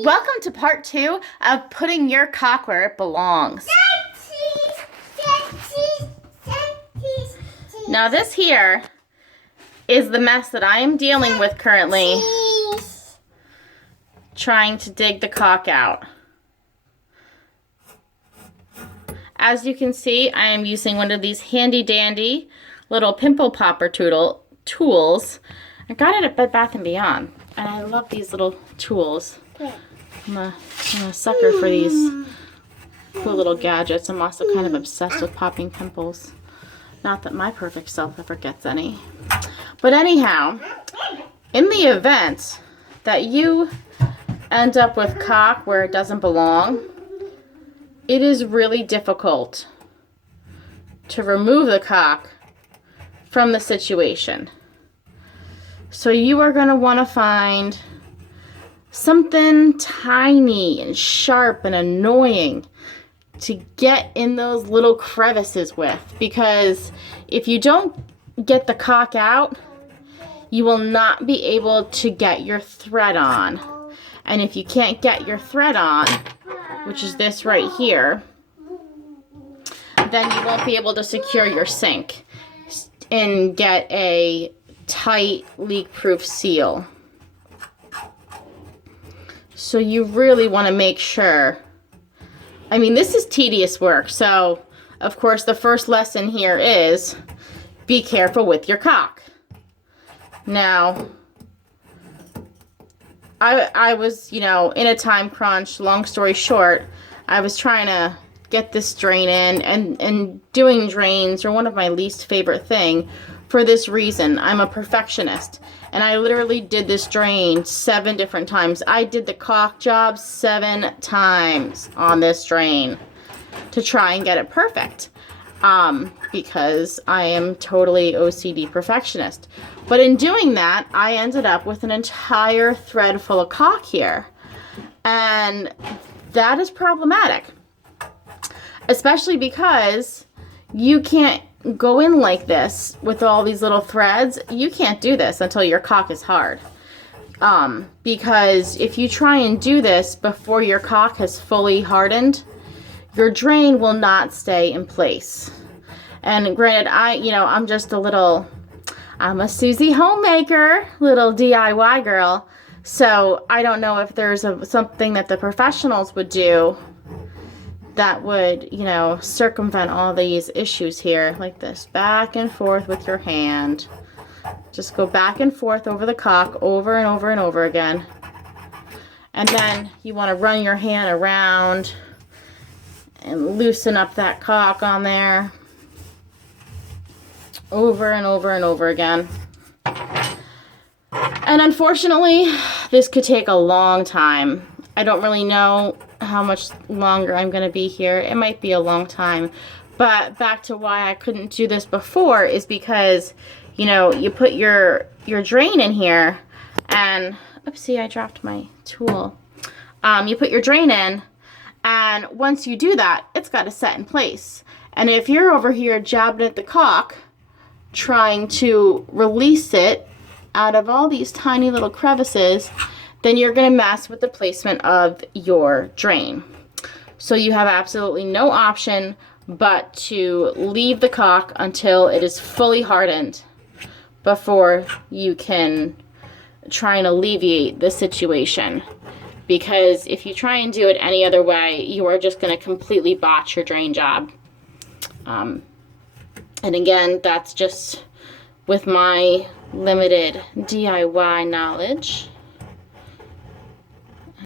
Welcome to part 2 of putting your caulk where it belongs. Now this here is the mess that I am dealing with currently, trying to dig the caulk out. As you can see, I am using one of these handy dandy little pimple popper tools. I got it at Bed Bath & Beyond, and I love these little tools. I'm a sucker for these cool little gadgets. I'm also kind of obsessed with popping pimples. Not that my perfect self ever gets any. But anyhow, in the event that you end up with caulk where it doesn't belong, it is really difficult to remove the caulk from the situation. So you are going to want to find something tiny and sharp and annoying to get in those little crevices with, because if you don't get the caulk out, you will not be able to get your thread on. And if you can't get your thread on, which is this right here, then you won't be able to secure your sink and get a tight leak-proof seal. So you really want to make sure. I mean, this is tedious work, so of course the first lesson here is be careful with your caulk. Now, I was, in a time crunch. Long story short, I was trying to get this drain in, and doing drains are one of my least favorite thing for this reason. I'm a perfectionist, and I literally did this drain 7 different times. I did the caulk job 7 times on this drain to try and get it perfect, because I am totally OCD perfectionist. But in doing that, I ended up with an entire thread full of caulk here, and that is problematic, especially because you can't go in like this with all these little threads. You can't do this until your caulk is hard, because if you try and do this before your caulk has fully hardened, your drain will not stay in place. And granted, I'm a Susie homemaker, little DIY girl, so I don't know if there's something that the professionals would do that would, circumvent all these issues here, like this, back and forth with your hand. Just go back and forth over the caulk over and over and over again. And then you want to run your hand around and loosen up that caulk on there over and over and over again. And unfortunately, this could take a long time. I don't really know how much longer I'm going to be here. It might be a long time. But back to why I couldn't do this before is because, you put your drain in here, and oopsie, I dropped my tool. You put your drain in, and once you do that, it's got to set in place. And if you're over here jabbing at the caulk, trying to release it out of all these tiny little crevices, then you're going to mess with the placement of your drain. So you have absolutely no option but to leave the caulk until it is fully hardened before you can try and alleviate the situation. Because if you try and do it any other way, you are just going to completely botch your drain job. And again, that's just with my limited DIY knowledge.